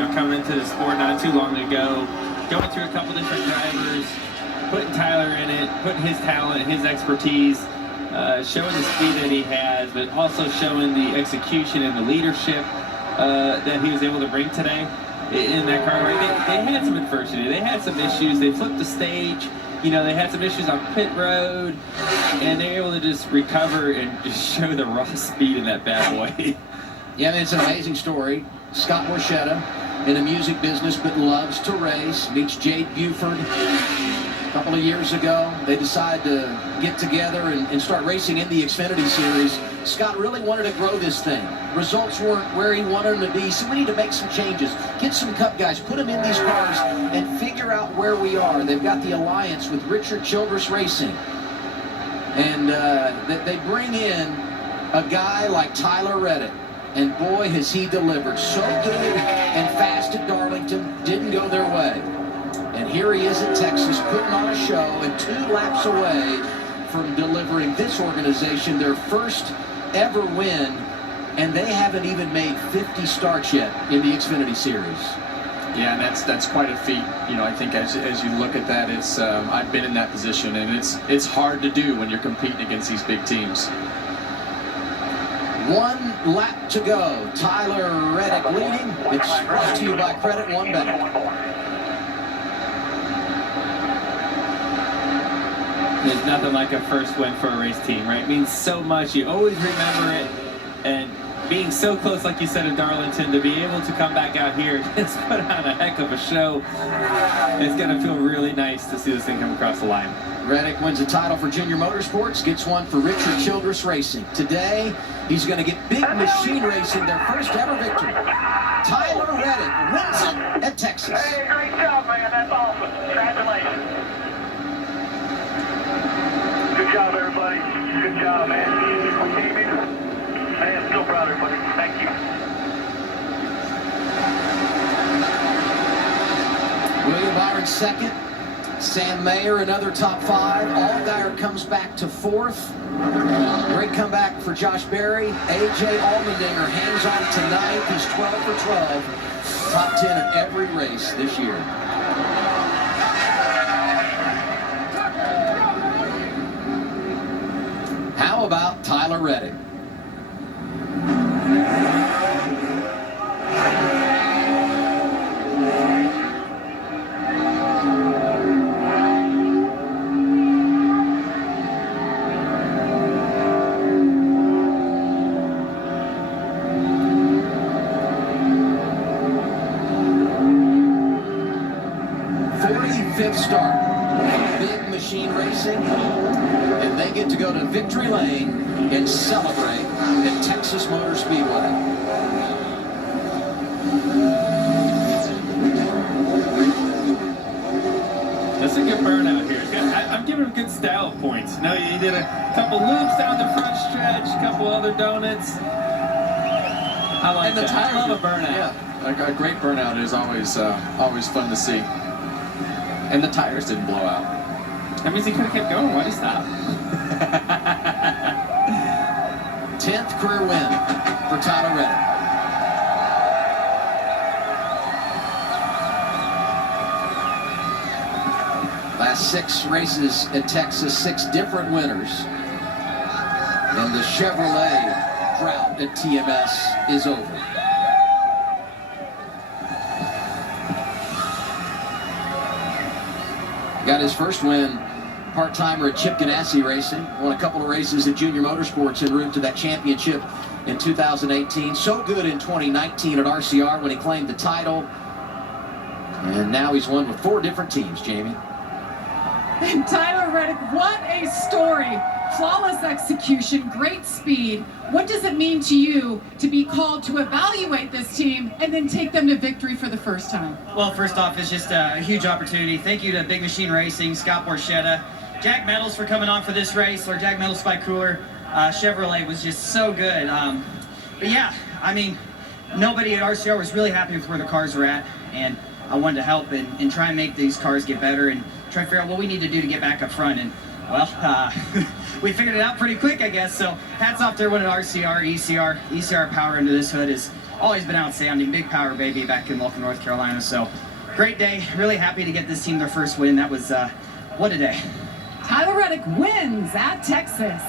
coming into the sport not too long ago, going through a couple different drivers, putting Tyler in it, putting his talent, his expertise, showing the speed that he has, but also showing the execution and the leadership that he was able to bring today in that car. Right? They had some adversity. They had some issues. They flipped the stage. They had some issues on pit road, and they were able to just recover and just show the raw speed in that bad boy. Yeah, I mean, it's an amazing story. Scott Borchetta, in the music business, but loves to race, meets Jade Buford a couple of years ago. They decide to get together and start racing in the Xfinity Series. Scott really wanted to grow this thing. Results weren't where he wanted them to be, so we need to make some changes. Get some Cup guys, put them in these cars, and figure out where we are. They've got the alliance with Richard Childress Racing. And they bring in a guy like Tyler Reddick. And boy, has he delivered. So good and fast at Darlington, didn't go their way. And here he is in Texas, putting on a show, and 2 laps away from delivering this organization their first ever win, and they haven't even made 50 starts yet in the Xfinity Series. Yeah, and that's quite a feat. I think as you look at that, it's I've been in that position, and it's hard to do when you're competing against these big teams. 1 lap to go. Tyler Reddick leading. It's brought to you by Credit One Bank. There's nothing like a first win for a race team, right? It means so much. You always remember it. And being so close, like you said, in Darlington, to be able to come back out here and just put on a heck of a show, it's going to feel really nice to see this thing come across the line. Reddick wins a title for Junior Motorsports, gets one for Richard Childress Racing. Today, he's going to get Big Machine Racing their first ever victory. Tyler Reddick wins it at Texas. Hey, great job, man. That's awesome. Congratulations. Good job, everybody. Good job, man. Man, still proud of everybody. Thank you. William Byron second. Sam Mayer, another top 5. Allgaier comes back to 4th. Great comeback for Josh Berry. A.J. Allmendinger hangs on to 9th. He's 12 for 12. Top 10 in every race this year. How about Tyler Reddick? Start. Big Machine Racing, and they get to go to Victory Lane and celebrate at Texas Motor Speedway. That's a good burnout here. I'm giving him good style points. No, he did a couple loops down the front stretch, a couple other donuts. I like that. I love a burnout. Yeah, a great burnout is always fun to see. And the tires didn't blow out. That means he could have kept going. Why'd he stop? 10th career win for Tyler Reddick. Last 6 races at Texas, 6 different winners. And the Chevrolet drought at TMS is over. Got his first win, part-timer at Chip Ganassi Racing. Won a couple of races at Junior Motorsports en route to that championship in 2018. So good in 2019 at RCR when he claimed the title. And now he's won with 4 different teams, Jamie. And Tyler Reddick, what a story. Flawless execution, great speed. What does it mean to you to be called to evaluate this team and then take them to victory for the first time? Well, first off, it's just a huge opportunity. Thank you to Big Machine Racing, Scott Borchetta, Jack Metals for coming on for this race, or Jack Metals Spike Cooler. Chevrolet was just so good. But yeah, I mean, nobody at RCR was really happy with where the cars were at, and I wanted to help and try and make these cars get better and try to figure out what we need to do to get back up front. And well, we figured it out pretty quick, I guess. So hats off to everyone at RCR, ECR. ECR power under this hood is always been outstanding. Big power baby back in Malcolm, North Carolina. So great day. Really happy to get this team their first win. That was, what a day. Tyler Reddick wins at Texas.